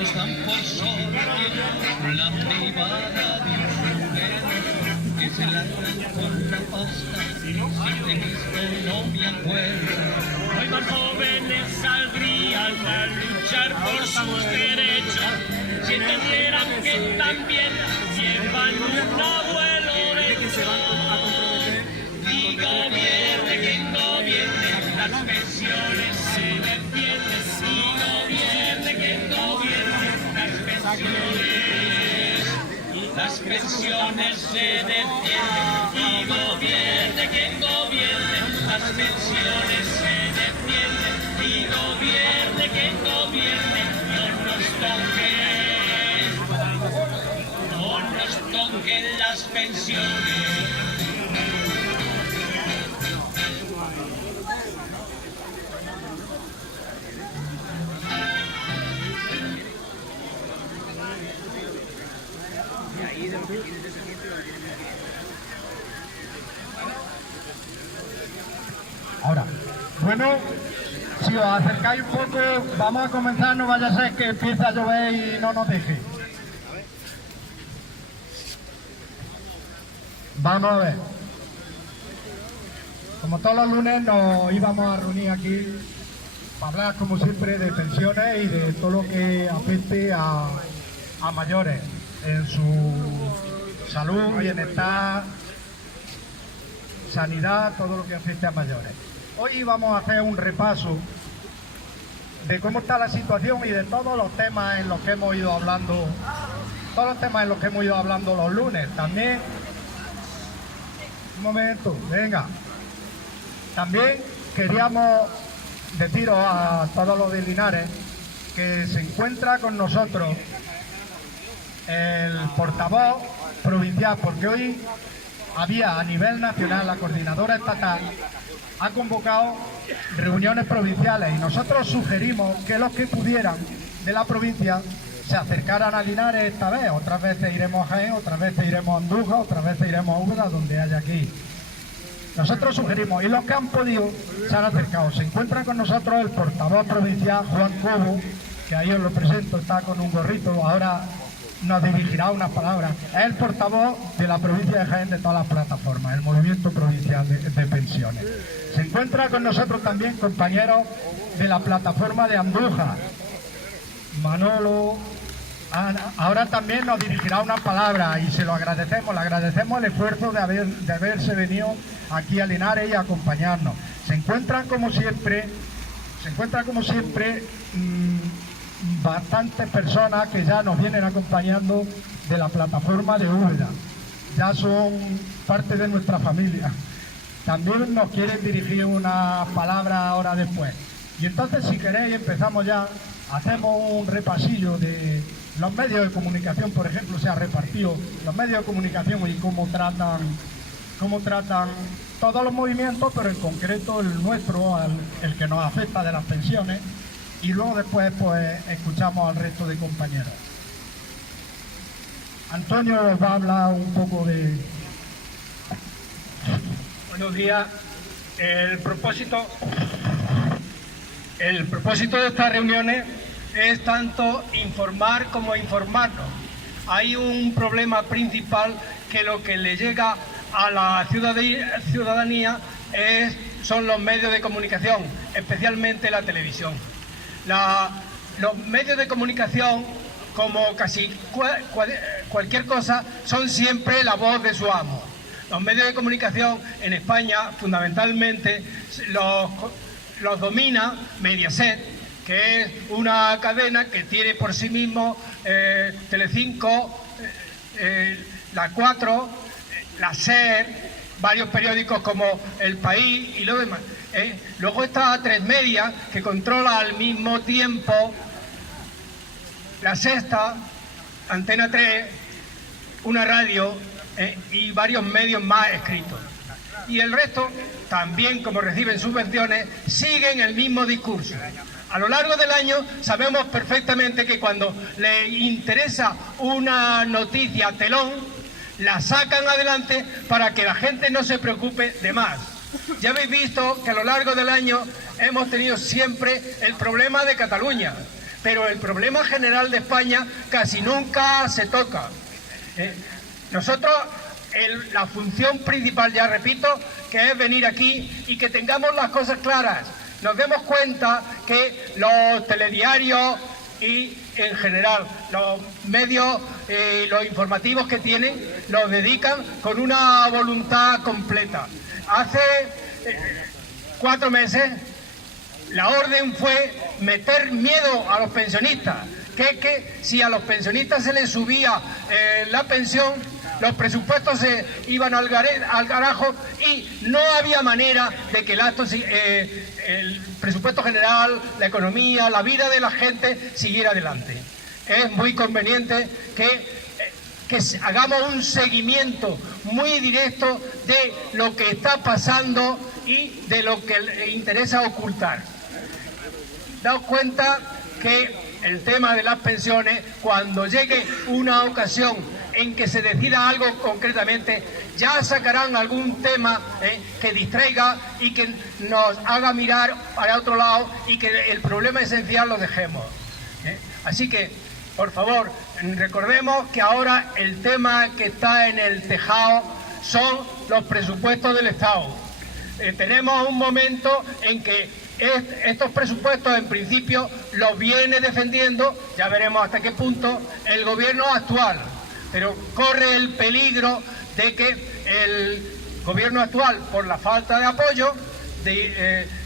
nos dan por solo la privada de un juguete que se largan con la pasta si de Cristo no me acuerdo. Hoy más jóvenes saldrían a luchar por sus derechos si entendieran que también llevan un abuelo dentro. Y gobierne quien gobierne, las pensiones se defienden. Y gobierne quien gobierne, las pensiones se defienden. Y gobierne quien gobierne, las pensiones se defienden. Y gobierne quien gobierne, no nos toquen las pensiones. Ahora, bueno, si os acercáis un poco, vamos a comenzar, no vaya a ser que empiece a llover y no nos deje. Vamos a ver. Como todos los lunes nos íbamos a reunir aquí para hablar, como siempre, de pensiones y de todo lo que afecte a mayores en su salud, bienestar, sanidad, todo lo que afecte a mayores. Hoy vamos a hacer un repaso de cómo está la situación y de todos los temas en los que hemos ido hablando, los lunes. También, un momento, venga. También queríamos deciros a todos los de Linares que se encuentra con nosotros el portavoz provincial, porque hoy había a nivel nacional, la coordinadora estatal ha convocado reuniones provinciales y nosotros sugerimos que los que pudieran de la provincia se acercaran a Linares esta vez. Otras veces iremos a Jaén, otras veces iremos a Andújar, otras veces iremos a Úbeda, donde haya aquí. Nosotros sugerimos, y los que han podido se han acercado. Se encuentra con nosotros el portavoz provincial, Juan Cobo, que ahí os lo presento, está con un gorrito, ahora nos dirigirá unas palabras. Es el portavoz de la provincia de Jaén de todas las plataformas, el Movimiento Provincial de Pensiones. Se encuentra con nosotros también compañeros de la plataforma de Andújar, Manolo, Ana. Ahora también nos dirigirá unas palabras y se lo agradecemos, le agradecemos el esfuerzo de haberse venido aquí a Linares y acompañarnos. Se encuentran como siempre bastantes personas que ya nos vienen acompañando de la plataforma de Úbeda, ya son parte de nuestra familia. También nos quieren dirigir una palabra ahora después. Y entonces, si queréis, empezamos ya, hacemos un repasillo de los medios de comunicación, por ejemplo, se ha repartido los medios de comunicación y cómo tratan todos los movimientos, pero en concreto el nuestro, el que nos afecta de las pensiones. Y luego después pues escuchamos al resto de compañeros. Antonio os va a hablar un poco de... Buenos días. El propósito de estas reuniones es tanto informar como informarnos. Hay un problema principal que lo que le llega a la ciudadanía son los medios de comunicación, especialmente la televisión. Los medios de comunicación, como casi cualquier cosa, son siempre la voz de su amo. Los medios de comunicación en España fundamentalmente los domina Mediaset, que es una cadena que tiene por sí mismo Telecinco, La 4, La SER, varios periódicos como El País y lo demás. Luego está A3 Media, que controla al mismo tiempo La Sexta, Antena 3, una radio y varios medios más escritos. Y el resto, también como reciben subvenciones, siguen el mismo discurso. A lo largo del año sabemos perfectamente que cuando le interesa una noticia telón, la sacan adelante para que la gente no se preocupe de más. Ya habéis visto que a lo largo del año hemos tenido siempre el problema de Cataluña. pero el problema general de España casi nunca se toca. Nosotros, la función principal, ya repito, que es venir aquí y que tengamos las cosas claras. Nos demos cuenta que los telediarios y en general los medios, los informativos que tienen, los dedican con una voluntad completa. Hace 4 meses la orden fue meter miedo a los pensionistas, que si a los pensionistas se les subía la pensión, los presupuestos se iban al carajo y no había manera de que el presupuesto general, la economía, la vida de la gente siguiera adelante. Es muy conveniente que hagamos un seguimiento muy directo de lo que está pasando y de lo que le interesa ocultar. Daos cuenta que el tema de las pensiones, cuando llegue una ocasión en que se decida algo concretamente, ya sacarán algún tema que distraiga y que nos haga mirar para otro lado y que el problema esencial lo dejemos. Así que, por favor, recordemos que ahora el tema que está en el tejado son los presupuestos del Estado. Tenemos un momento en que estos presupuestos en principio los viene defendiendo, ya veremos hasta qué punto, el gobierno actual, pero corre el peligro de que el gobierno actual, por la falta de apoyo,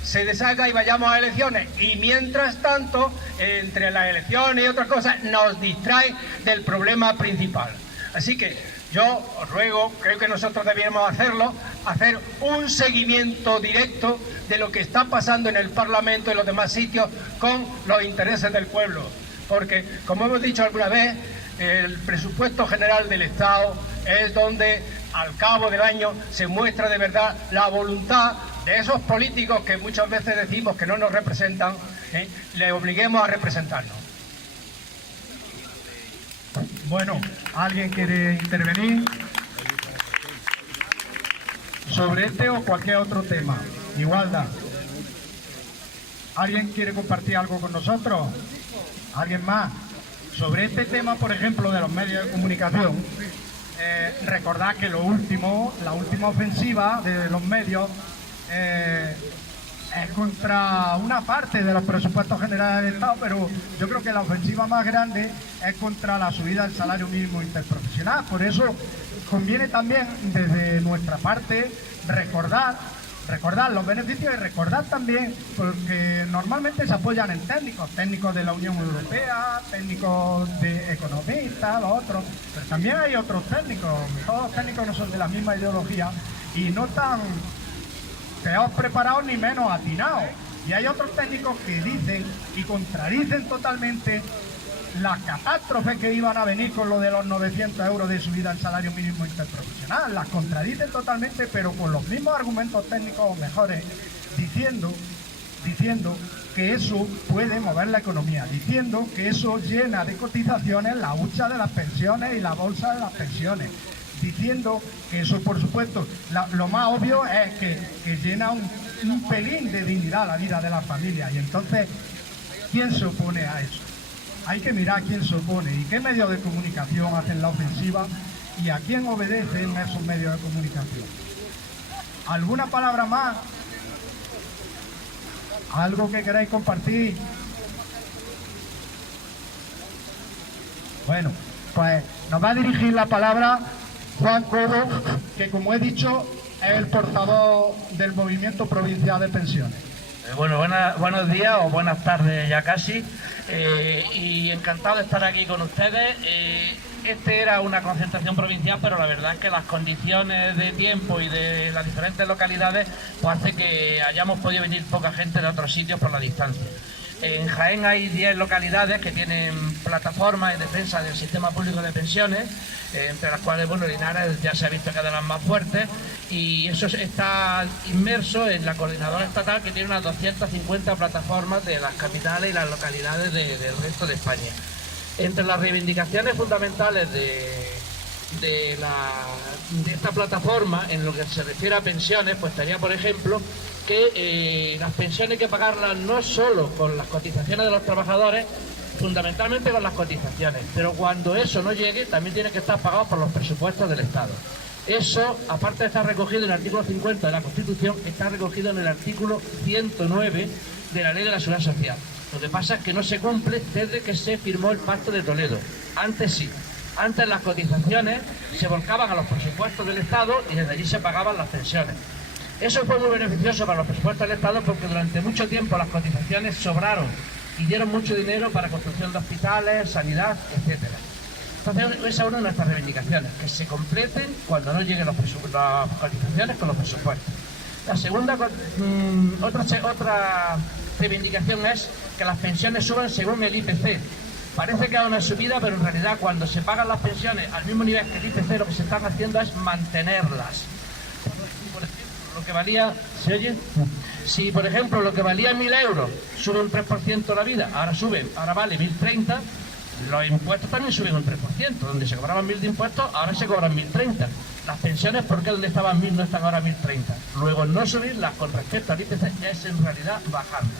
se deshaga y vayamos a elecciones, y mientras tanto, entre las elecciones y otras cosas, nos distrae del problema principal. Así que yo os ruego, creo que nosotros deberíamos hacerlo, hacer un seguimiento directo de lo que está pasando en el Parlamento y en los demás sitios con los intereses del pueblo. Porque, como hemos dicho alguna vez, el presupuesto general del Estado es donde, al cabo del año, se muestra de verdad la voluntad de esos políticos que muchas veces decimos que no nos representan, le obliguemos a representarnos. Bueno, ¿alguien quiere intervenir sobre este o cualquier otro tema? Igualdad. ¿Alguien quiere compartir algo con nosotros? ¿Alguien más? Sobre este tema, por ejemplo, de los medios de comunicación, recordad que la última ofensiva de los medios es contra una parte de los presupuestos generales del Estado, pero yo creo que la ofensiva más grande es contra la subida del salario mínimo interprofesional. Por eso conviene también desde nuestra parte recordar los beneficios y recordar también, porque normalmente se apoyan en técnicos de la Unión Europea, técnicos de economistas, los otros, pero también hay otros técnicos. Todos los técnicos no son de la misma ideología y no están peor preparados ni menos atinados. Y hay otros técnicos que dicen y contradicen totalmente las catástrofes que iban a venir con lo de los 900 euros de subida al salario mínimo interprofesional. Las contradicen totalmente, pero con los mismos argumentos técnicos o mejores, diciendo que eso puede mover la economía, diciendo que eso llena de cotizaciones la hucha de las pensiones y la bolsa de las pensiones, diciendo que eso, por supuesto, lo más obvio es que llena un pelín de dignidad a la vida de las familias. Y entonces, ¿quién se opone a eso? Hay que mirar quién se opone y qué medios de comunicación hacen la ofensiva y a quién obedecen esos medios de comunicación. ¿Alguna palabra más? ¿Algo que queráis compartir? Bueno, pues nos va a dirigir la palabra Juan Cobo, que, como he dicho, es el portavoz del Movimiento Provincial de Pensiones. Bueno, buenos días o buenas tardes ya casi, y encantado de estar aquí con ustedes. Este era una concentración provincial, pero la verdad es que las condiciones de tiempo y de las diferentes localidades pues hace que hayamos podido venir poca gente de otros sitios por la distancia. En Jaén hay 10 localidades que tienen plataformas en defensa del sistema público de pensiones, entre las cuales, bueno, Linares ya se ha visto que es de las más fuertes, y eso está inmerso en la coordinadora estatal, que tiene unas 250 plataformas de las capitales y las localidades del resto de España. Entre las reivindicaciones fundamentales de esta plataforma, en lo que se refiere a pensiones, pues estaría, por ejemplo, que las pensiones hay que pagarlas no solo con las cotizaciones de los trabajadores, fundamentalmente con las cotizaciones, pero cuando eso no llegue también tiene que estar pagado por los presupuestos del Estado. Eso, aparte de estar recogido en el artículo 50 de la Constitución, está recogido en el artículo 109 de la Ley de la Seguridad Social. Lo que pasa es que no se cumple desde que se firmó el Pacto de Toledo. Antes sí. Antes las cotizaciones se volcaban a los presupuestos del Estado y desde allí se pagaban las pensiones. Eso fue muy beneficioso para los presupuestos del Estado porque durante mucho tiempo las cotizaciones sobraron y dieron mucho dinero para construcción de hospitales, sanidad, etcétera. Entonces, esa es una de nuestras reivindicaciones, que se completen cuando no lleguen las cotizaciones con los presupuestos. La segunda, otra reivindicación es que las pensiones suban según el IPC. Parece que hay una subida, pero en realidad cuando se pagan las pensiones al mismo nivel que el IPC, lo que se están haciendo es mantenerlas. Por ejemplo, lo que valía... ¿Se oye? Si, por ejemplo, lo que valía 1.000 euros sube un 3% la vida, ahora vale 1.030, los impuestos también suben un 3%. Donde se cobraban 1.000 de impuestos, ahora se cobran 1.030. Las pensiones, ¿por qué donde estaban 1.000 no están ahora 1.030? Luego, no subirlas con respecto al IPC es en realidad bajarlas.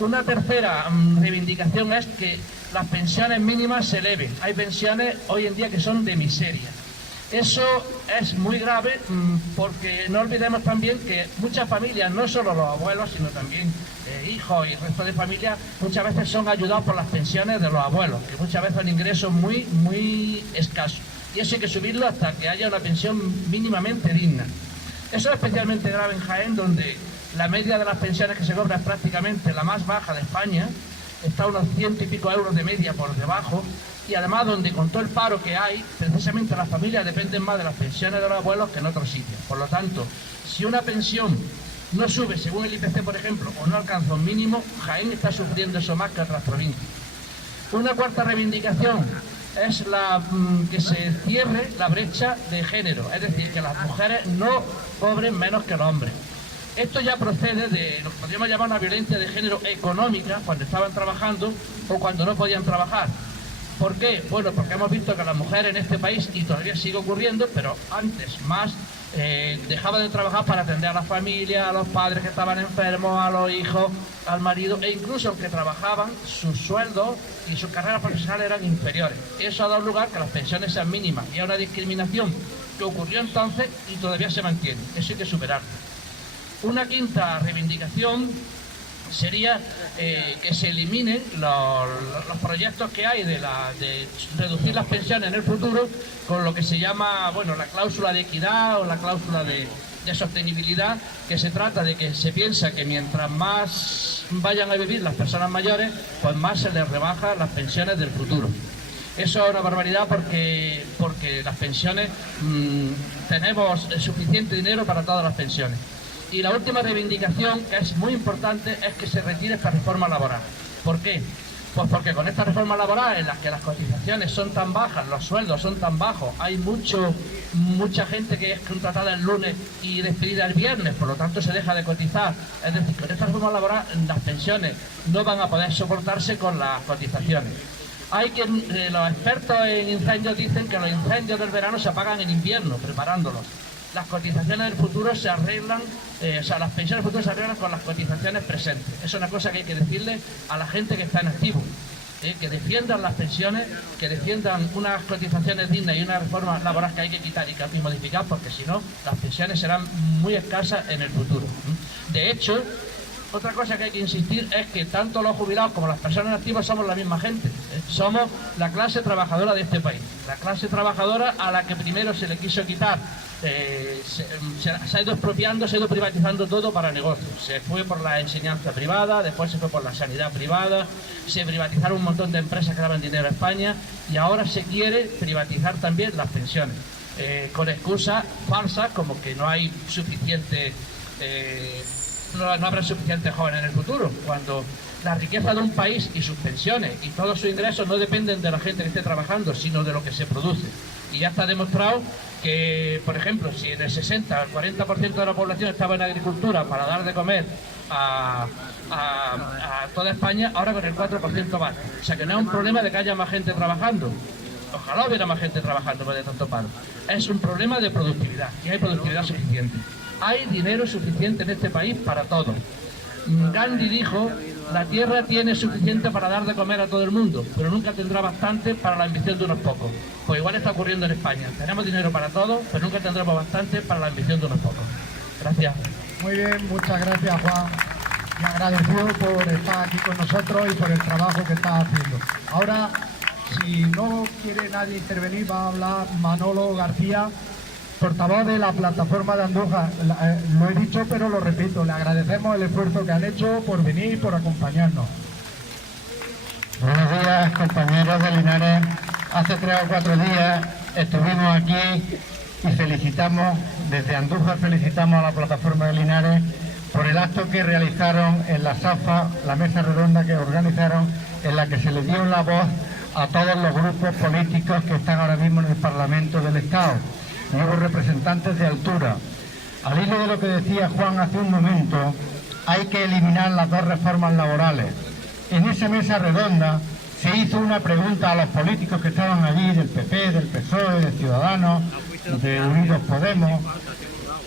Una tercera reivindicación es que las pensiones mínimas se eleven. Hay pensiones hoy en día que son de miseria. Eso es muy grave porque no olvidemos también que muchas familias, no solo los abuelos, sino también hijos y el resto de familias, muchas veces son ayudados por las pensiones de los abuelos, que muchas veces son ingresos muy escasos. Y eso hay que subirlo hasta que haya una pensión mínimamente digna. Eso es especialmente grave en Jaén, donde la media de las pensiones que se cobra es prácticamente la más baja de España, está a unos 100 y pico euros de media por debajo, y además donde con todo el paro que hay, precisamente las familias dependen más de las pensiones de los abuelos que en otros sitios. Por lo tanto, si una pensión no sube según el IPC, por ejemplo, o no alcanza un mínimo, Jaén está sufriendo eso más que otras provincias. Una cuarta reivindicación es que se cierre la brecha de género, es decir, que las mujeres no cobren menos que los hombres. Esto ya procede de lo que podríamos llamar una violencia de género económica, cuando estaban trabajando o cuando no podían trabajar. ¿Por qué? Bueno, porque hemos visto que las mujeres en este país, y todavía sigue ocurriendo, pero antes más, dejaban de trabajar para atender a la familia, a los padres que estaban enfermos, a los hijos, al marido, e incluso aunque trabajaban, sus sueldos y sus carreras profesionales eran inferiores. Eso ha dado lugar a que las pensiones sean mínimas, y a una discriminación que ocurrió entonces y todavía se mantiene. Eso hay que superarlo. Una quinta reivindicación sería que se eliminen los proyectos que hay de reducir las pensiones en el futuro con lo que se llama, bueno, la cláusula de equidad o la cláusula de sostenibilidad, que se trata de que se piensa que mientras más vayan a vivir las personas mayores, pues más se les rebaja las pensiones del futuro. Eso es una barbaridad porque las pensiones, tenemos suficiente dinero para todas las pensiones. Y la última reivindicación, que es muy importante, es que se retire esta reforma laboral. ¿Por qué? Pues porque con esta reforma laboral, en la que las cotizaciones son tan bajas, los sueldos son tan bajos, hay mucha gente que es contratada el lunes y despedida el viernes, por lo tanto se deja de cotizar. Es decir, con esta reforma laboral las pensiones no van a poder soportarse con las cotizaciones. Los expertos en incendios dicen que los incendios del verano se apagan en invierno, preparándolos. Las cotizaciones del futuro se arreglan, las pensiones del futuro se arreglan con las cotizaciones presentes. Eso es una cosa que hay que decirle a la gente que está en activo, que defiendan las pensiones, que defiendan unas cotizaciones dignas y una reforma laboral que hay que quitar y modificar, porque si no, las pensiones serán muy escasas en el futuro. De hecho, otra cosa que hay que insistir es que tanto los jubilados como las personas activas somos la misma gente. Somos la clase trabajadora de este país. La clase trabajadora a la que primero se le quiso quitar, se ha ido expropiando, se ha ido privatizando todo para negocios. Se fue por la enseñanza privada, después se fue por la sanidad privada, se privatizaron un montón de empresas que daban dinero a España y ahora se quiere privatizar también las pensiones, con excusas falsas como que no hay suficiente... no habrá suficientes jóvenes en el futuro, cuando la riqueza de un país y sus pensiones y todos sus ingresos no dependen de la gente que esté trabajando, sino de lo que se produce. Y ya está demostrado que, por ejemplo, si en el 60 al 40% de la población estaba en agricultura para dar de comer a toda España, ahora con el 4% más. O sea que no es un problema de que haya más gente trabajando. Ojalá hubiera más gente trabajando en vez de tanto paro. Es un problema de productividad y hay productividad suficiente. Hay dinero suficiente en este país para todo. Gandhi dijo La tierra tiene suficiente para dar de comer a todo el mundo, pero nunca tendrá bastante para la ambición de unos pocos. Pues igual está ocurriendo en España. Tenemos dinero para todos, pero nunca tendremos bastante para la ambición de unos pocos. Gracias. Muy bien, muchas gracias, Juan. Y agradecido por estar aquí con nosotros y por el trabajo que estás haciendo. Ahora, si no quiere nadie intervenir, va a hablar Manolo García, portavoz de la plataforma de Andújar. Lo he dicho, pero lo repito, le agradecemos el esfuerzo que han hecho por venir y por acompañarnos. Buenos días, compañeros de Linares. Hace 3 o 4 días estuvimos aquí y felicitamos, desde Andújar felicitamos a la plataforma de Linares por el acto que realizaron en la SAFA, la mesa redonda que organizaron, en la que se le dio la voz a todos los grupos políticos que están ahora mismo en el Parlamento del Estado. Y hubo representantes de altura. Al hilo de lo que decía Juan hace un momento, hay que eliminar las 2 reformas laborales. En esa mesa redonda se hizo una pregunta a los políticos que estaban allí, del PP, del PSOE, de Ciudadanos, de Unidos Podemos.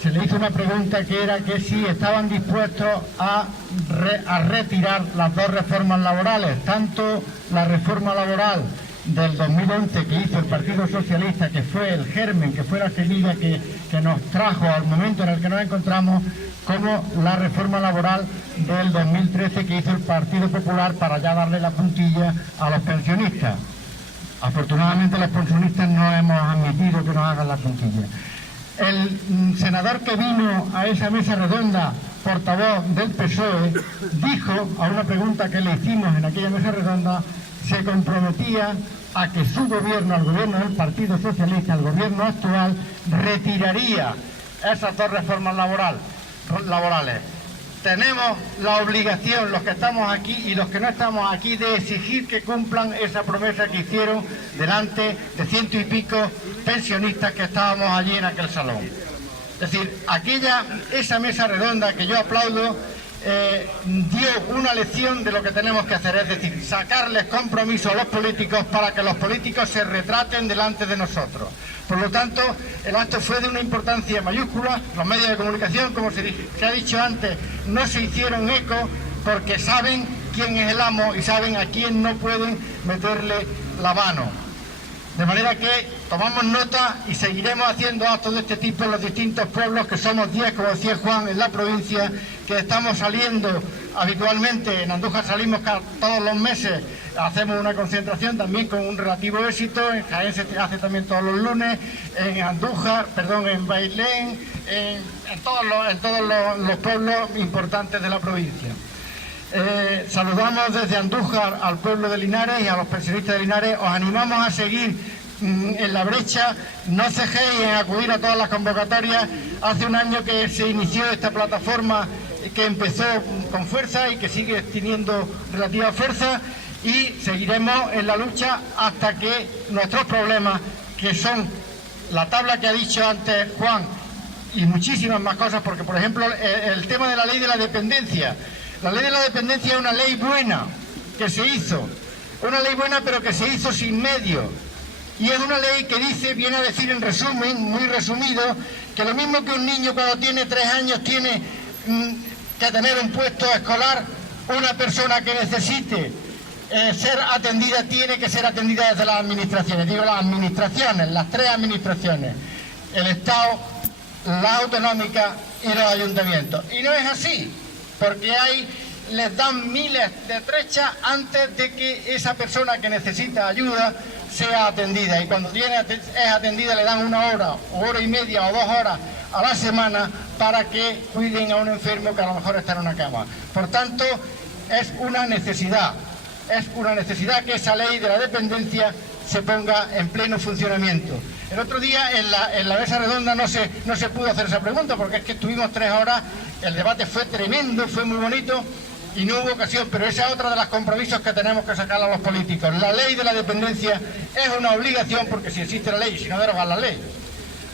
Se le hizo una pregunta que era que si estaban dispuestos a retirar las 2 reformas laborales, tanto la reforma laboral del 2011 que hizo el Partido Socialista, que fue el germen, que fue la semilla que nos trajo al momento en el que nos encontramos, como la reforma laboral del 2013 que hizo el Partido Popular para ya darle la puntilla a los pensionistas. Afortunadamente los pensionistas no hemos admitido que nos hagan la puntilla. El senador que vino a esa mesa redonda, portavoz del PSOE, dijo a una pregunta que le hicimos en aquella mesa redonda, se comprometía a que su gobierno, el gobierno del Partido Socialista, el gobierno actual, retiraría esas 2 reformas laborales. Tenemos la obligación, los que estamos aquí y los que no estamos aquí, de exigir que cumplan esa promesa que hicieron delante de 100 y pico pensionistas que estábamos allí en aquel salón. Es decir, esa mesa redonda que yo aplaudo, dio una lección de lo que tenemos que hacer, es decir, sacarles compromiso a los políticos para que los políticos se retraten delante de nosotros. Por lo tanto, el acto fue de una importancia mayúscula. Los medios de comunicación, como se ha dicho antes, no se hicieron eco porque saben quién es el amo y saben a quién no pueden meterle la mano. De manera que tomamos nota y seguiremos haciendo actos de este tipo en los distintos pueblos, que somos 10, como decía Juan, en la provincia, que estamos saliendo habitualmente. En Andújar salimos todos los meses, hacemos una concentración también con un relativo éxito. En Jaén se hace también todos los lunes, en Bailén, en todos los pueblos importantes de la provincia. Saludamos desde Andújar al pueblo de Linares y a los pensionistas de Linares. Os animamos a seguir en la brecha, no cejéis en acudir a todas las convocatorias. Hace un año que se inició esta plataforma, que empezó con fuerza y que sigue teniendo relativa fuerza, y seguiremos en la lucha hasta que nuestros problemas, que son la tabla que ha dicho antes Juan y muchísimas más cosas, porque por ejemplo el tema de la ley de la dependencia. La ley de la dependencia es una ley buena que se hizo, una ley buena pero que se hizo sin medios, y es una ley que viene a decir en resumen, muy resumido, que lo mismo que un niño cuando tiene 3 años tiene que tener un puesto escolar, una persona que necesite ser atendida tiene que ser atendida desde las administraciones. Digo las administraciones, las 3 administraciones, el Estado, la autonómica y los ayuntamientos. Y no es así, porque les dan miles de trechas antes de que esa persona que necesita ayuda sea atendida, y cuando es atendida le dan 1 hora, o 1 hora y media o 2 horas a la semana para que cuiden a un enfermo que a lo mejor está en una cama. Por tanto, es una necesidad que esa ley de la dependencia se ponga en pleno funcionamiento. El otro día en la mesa redonda no se pudo hacer esa pregunta, porque es que estuvimos 3 horas, el debate fue tremendo, fue muy bonito y no hubo ocasión, pero esa es otra de los compromisos que tenemos que sacar a los políticos. La ley de la dependencia es una obligación, porque si existe la ley, si no derogan la ley.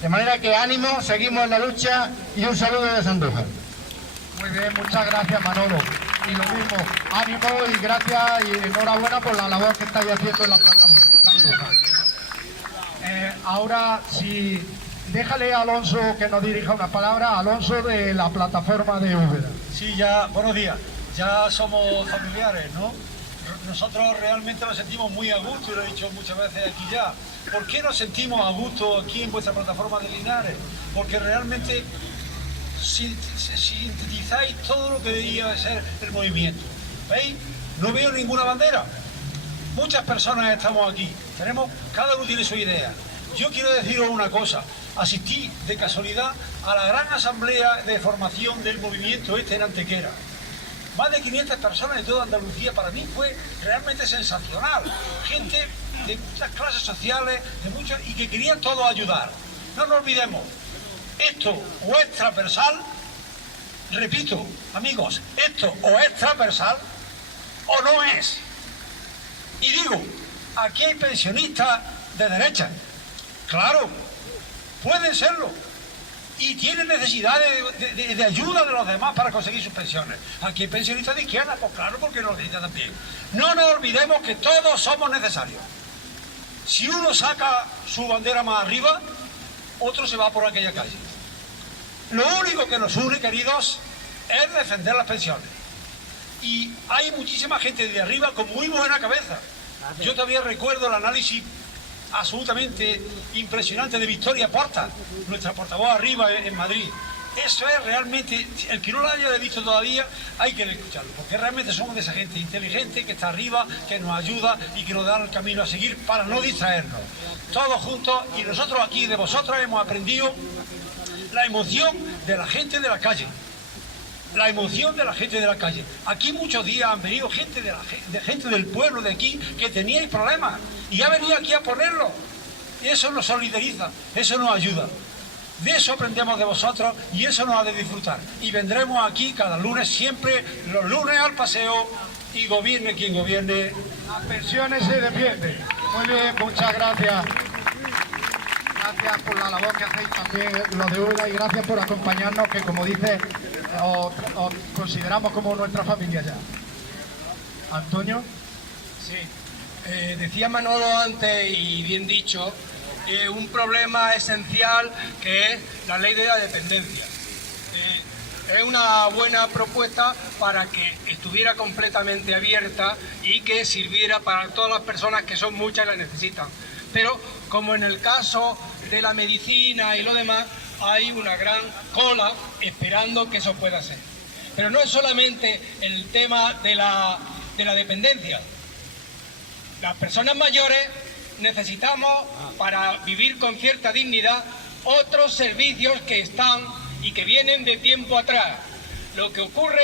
De manera que ánimo, seguimos en la lucha, y un saludo desde Andújar. Muy bien, muchas gracias, Manolo. Y lo mismo, ánimo y gracias y enhorabuena por la labor que estáis haciendo en la plataforma de Andújar. Ahora, si déjale a Alonso que nos dirija una palabra. Alonso, de la plataforma de Úbeda. Sí, ya, buenos días. ya somos familiares, ¿no? Nosotros realmente nos sentimos muy a gusto, y lo he dicho muchas veces aquí ya. ¿Por qué nos sentimos a gusto aquí en vuestra plataforma de Linares? Porque realmente sintetizáis todo lo que debería ser el movimiento. ¿Veis? No veo ninguna bandera. Muchas personas estamos aquí. Cada uno tiene su idea. Yo quiero deciros una cosa. Asistí de casualidad a la gran asamblea de formación del movimiento en Antequera. Más de 500 personas de toda Andalucía. Para mí fue realmente sensacional. Gente de muchas clases sociales, y que querían todos ayudar. No nos olvidemos, esto o es transversal, repito, amigos, esto o es transversal o no es. Y digo, aquí hay pensionistas de derecha, claro, pueden serlo, y tienen necesidad de ayuda de los demás para conseguir sus pensiones. Aquí hay pensionistas de izquierda, pues claro, porque lo necesitan también. No nos olvidemos que todos somos necesarios. Si uno saca su bandera más arriba, otro se va por aquella calle. Lo único que nos une, queridos, es defender las pensiones. Y hay muchísima gente de arriba con muy buena cabeza. Yo todavía recuerdo el análisis absolutamente impresionante de Victoria Porta, nuestra portavoz arriba en Madrid. Eso es realmente, el que no lo haya visto todavía, hay que escucharlo, porque realmente somos de esa gente inteligente que está arriba, que nos ayuda y que nos da el camino a seguir para no distraernos. Todos juntos, y nosotros aquí de vosotros hemos aprendido la emoción de la gente de la calle. La emoción de la gente de la calle. Aquí muchos días han venido gente gente del pueblo de aquí que teníais problemas y ha venido aquí a ponerlo. Y eso nos solidariza, eso nos ayuda. De eso aprendemos de vosotros y eso nos ha de disfrutar. Y vendremos aquí cada lunes, siempre los lunes al paseo, y gobierne quien gobierne. Las pensiones se defienden. Muy bien, muchas gracias. Gracias por la labor que hacéis también, lo de UDA, y gracias por acompañarnos, que como dice, os consideramos como nuestra familia ya. Antonio. Sí, decía Manolo antes, y bien dicho, un problema esencial que es la ley de la dependencia. Es una buena propuesta para que estuviera completamente abierta y que sirviera para todas las personas, que son muchas y la necesitan. Pero como en el caso de la medicina y lo demás, hay una gran cola esperando que eso pueda ser. Pero no es solamente el tema de la dependencia. Las personas mayores necesitamos, para vivir con cierta dignidad, otros servicios que están y que vienen de tiempo atrás. Lo que ocurre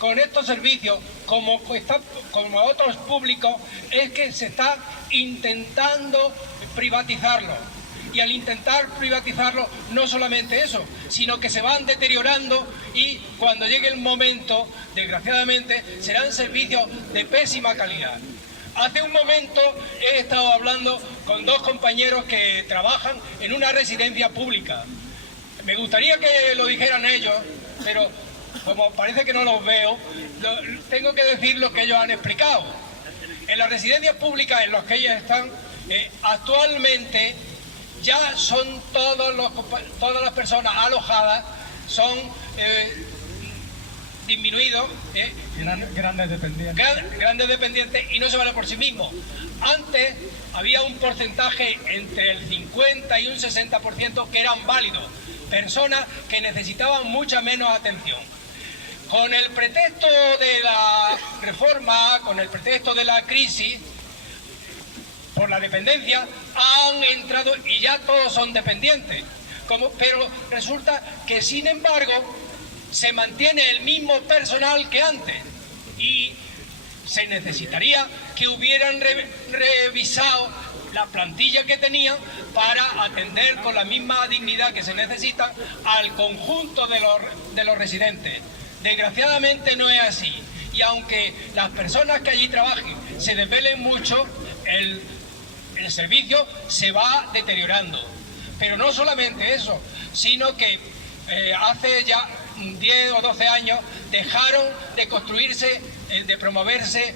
con estos servicios, como otros públicos, es que se está intentando privatizarlo. Y al intentar privatizarlo, no solamente eso, sino que se van deteriorando, y cuando llegue el momento, desgraciadamente, serán servicios de pésima calidad. Hace un momento he estado hablando con dos compañeros que trabajan en una residencia pública. Me gustaría que lo dijeran ellos, pero como parece que no los veo, tengo que decir lo que ellos han explicado. En las residencias públicas en las que ellos están, actualmente ya son todas las personas alojadas, son disminuidos, Grandes dependientes. grandes dependientes, y no se valen por sí mismos. Antes había un porcentaje entre el 50 y un 60% que eran válidos, personas que necesitaban mucha menos atención. Con el pretexto de la reforma, con el pretexto de la crisis por la dependencia, han entrado y ya todos son dependientes. Pero resulta que, sin embargo, se mantiene el mismo personal que antes, y se necesitaría que hubieran revisado la plantilla que tenían para atender con la misma dignidad que se necesita al conjunto de los residentes. Desgraciadamente no es así, y aunque las personas que allí trabajen se desvelen mucho, el servicio se va deteriorando. Pero no solamente eso, sino que hace ya 10 o 12 años dejaron de construirse, de promoverse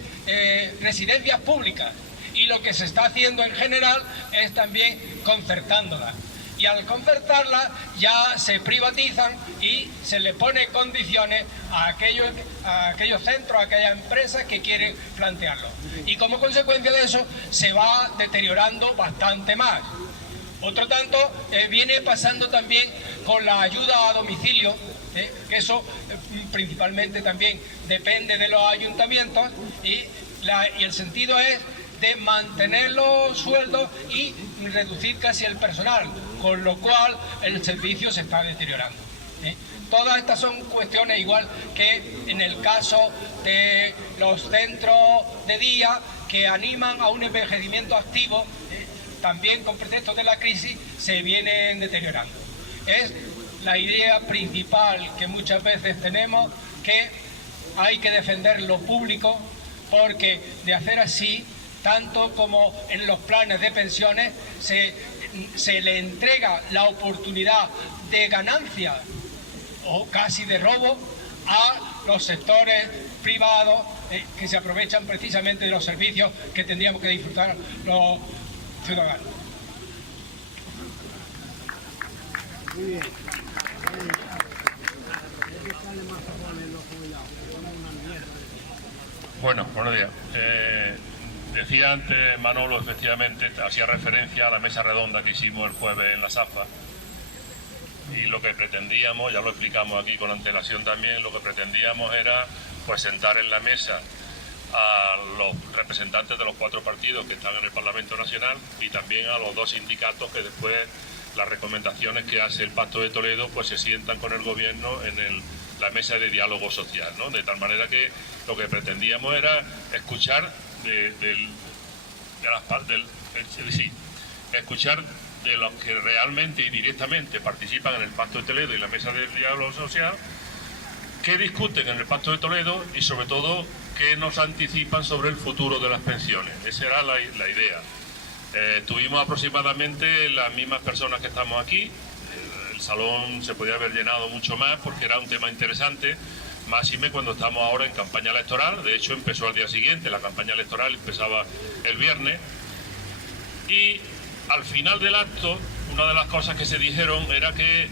residencias públicas, y lo que se está haciendo en general es también concertándolas. y al concertarlas ya se privatizan y se le pone condiciones a aquellos centros, a aquellas empresas que quieren plantearlo. Y como consecuencia de eso se va deteriorando bastante más. Otro tanto viene pasando también con la ayuda a domicilio, que eso principalmente también depende de los ayuntamientos y el sentido es de mantener los sueldos y reducir casi el personal, con lo cual el servicio se está deteriorando. Todas estas son cuestiones igual que en el caso de los centros de día que animan a un envejecimiento activo, también con pretexto de la crisis se vienen deteriorando. Es la idea principal que muchas veces tenemos, que hay que defender lo público, porque de hacer así, tanto como en los planes de pensiones, se le entrega la oportunidad de ganancia o casi de robo a los sectores privados que se aprovechan precisamente de los servicios que tendríamos que disfrutar los ciudadanos. Bueno, buenos días. Decía antes Manolo, efectivamente, hacía referencia a la mesa redonda que hicimos el jueves en la SAFA, y lo que pretendíamos, ya lo explicamos aquí con antelación también, lo que pretendíamos era pues sentar en la mesa a los representantes de los 4 partidos que están en el Parlamento Nacional y también a los 2 sindicatos que después las recomendaciones que hace el Pacto de Toledo pues se sientan con el gobierno en la mesa de diálogo social, ¿no? De tal manera que lo que pretendíamos era escuchar escuchar de los que realmente y directamente participan en el Pacto de Toledo y la mesa de diálogo social, qué discuten en el Pacto de Toledo y sobre todo qué nos anticipan sobre el futuro de las pensiones. Esa era la idea. Tuvimos aproximadamente las mismas personas que estamos aquí. El salón se podía haber llenado mucho más porque era un tema interesante, máxime cuando estamos ahora en campaña electoral. De hecho empezó al día siguiente, la campaña electoral empezaba el viernes, y al final del acto una de las cosas que se dijeron era que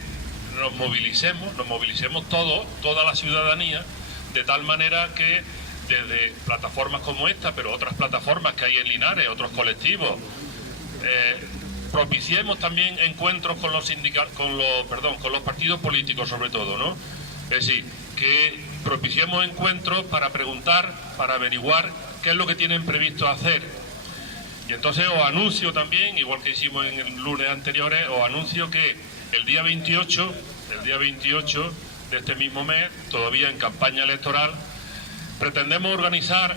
nos movilicemos todos, toda la ciudadanía, de tal manera que desde plataformas como esta, pero otras plataformas que hay en Linares, otros colectivos, propiciemos también encuentros con los partidos políticos sobre todo, ¿no? Es decir, que propiciemos encuentros para preguntar, para averiguar qué es lo que tienen previsto hacer. Y entonces os anuncio también, igual que hicimos en el lunes anteriores, os anuncio que el día 28 de este mismo mes, todavía en campaña electoral, pretendemos organizar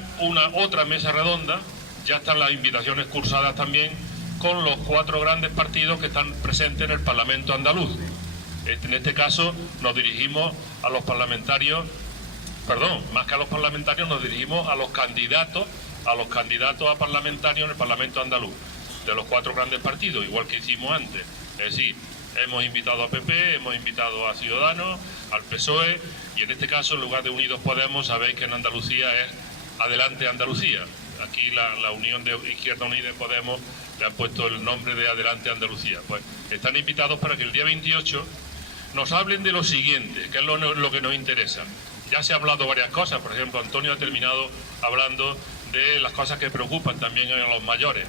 otra mesa redonda, ya están las invitaciones cursadas también, con los 4 grandes partidos que están presentes en el Parlamento andaluz. En este caso nos dirigimos a los parlamentarios, más que a los parlamentarios, nos dirigimos a los candidatos a parlamentarios en el Parlamento andaluz, de los 4 grandes partidos, igual que hicimos antes. Es decir, hemos invitado a PP, hemos invitado a Ciudadanos, al PSOE, y en este caso, en lugar de Unidos Podemos, sabéis que en Andalucía es Adelante Andalucía. Aquí la Unión de Izquierda Unida y Podemos le han puesto el nombre de Adelante Andalucía. Pues están invitados para que el día 28 nos hablen de lo siguiente, que es lo que nos interesa. Ya se ha hablado varias cosas, por ejemplo, Antonio ha terminado hablando de las cosas que preocupan también a los mayores.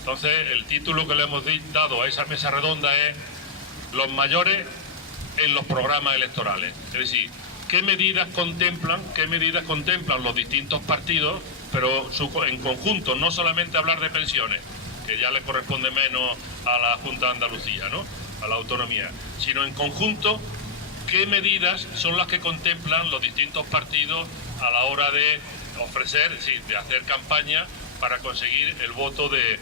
Entonces, el título que le hemos dado a esa mesa redonda es Los mayores en los programas electorales. Es decir, ¿qué medidas contemplan los distintos partidos, pero en conjunto, no solamente hablar de pensiones, que ya le corresponde menos a la Junta de Andalucía, ¿no?, a la autonomía, sino en conjunto qué medidas son las que contemplan los distintos partidos a la hora de ofrecer, de hacer campaña para conseguir el voto de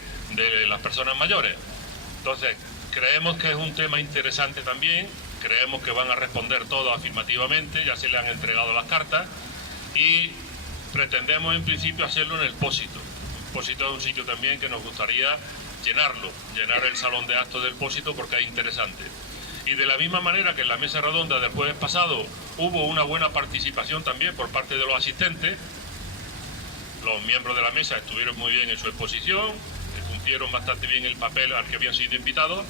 las personas mayores. Entonces, creemos que es un tema interesante también, creemos que van a responder todos afirmativamente, ya se le han entregado las cartas, y pretendemos en principio hacerlo en el Pósito. El Pósito es un sitio también que nos gustaría llenar el salón de actos del Pósito porque es interesante. Y de la misma manera que en la mesa redonda del jueves pasado hubo una buena participación también por parte de los asistentes, los miembros de la mesa estuvieron muy bien en su exposición, cumplieron bastante bien el papel al que habían sido invitados.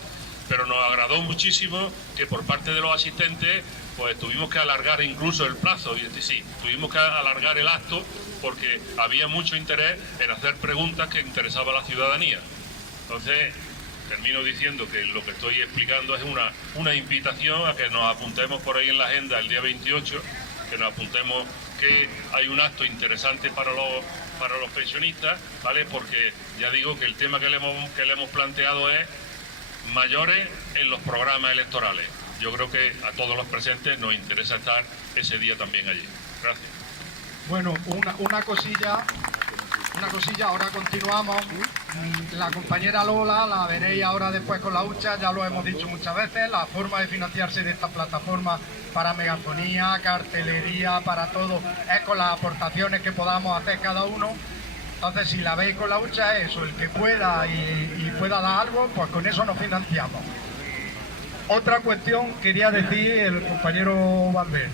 pero nos agradó muchísimo que por parte de los asistentes pues tuvimos que alargar incluso el plazo, y sí, tuvimos que alargar el acto porque había mucho interés en hacer preguntas que interesaban a la ciudadanía. Entonces, termino diciendo que lo que estoy explicando es una invitación a que nos apuntemos por ahí en la agenda el día 28, que nos apuntemos que hay un acto interesante para los pensionistas, ¿vale? Porque ya digo que el tema que le hemos planteado es mayores en los programas electorales. Yo creo que a todos los presentes nos interesa estar ese día también allí. Gracias. Bueno, una cosilla, ahora continuamos. La compañera Lola la veréis ahora después con la hucha, ya lo hemos dicho muchas veces, la forma de financiarse de esta plataforma para megafonía, cartelería, para todo, es con las aportaciones que podamos hacer cada uno. Entonces, si la veis con la hucha, eso, el que pueda y pueda dar algo, pues con eso nos financiamos. Otra cuestión quería decir el compañero Valverde.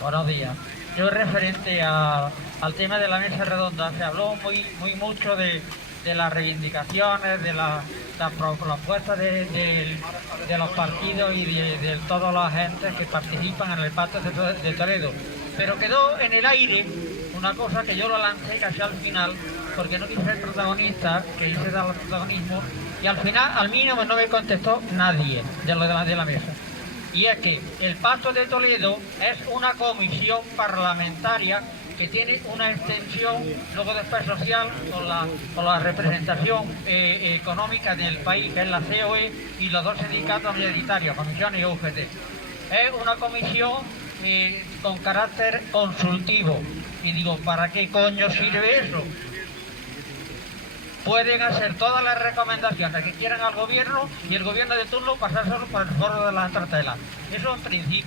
Buenos días. Yo referente al tema de la mesa redonda, se habló mucho de las reivindicaciones, de las propuestas de los partidos y de todos los agentes que participan en el Pacto de Toledo. Pero quedó en el aire una cosa que yo lo lancé casi al final, porque no quise ser protagonista, que quise dar el protagonismo, y al final al mí no me contestó nadie de la mesa. Y es que el Pacto de Toledo es una comisión parlamentaria que tiene una extensión luego después social con la representación económica del país, que es la COE y los dos sindicatos mayoritarios, comisiones y UGT. Es una comisión con carácter consultivo. Y digo, ¿para qué coño sirve eso? Pueden hacer todas las recomendaciones que quieran al gobierno y el gobierno de turno pasárselo por el foro de la entretela. Eso en principio.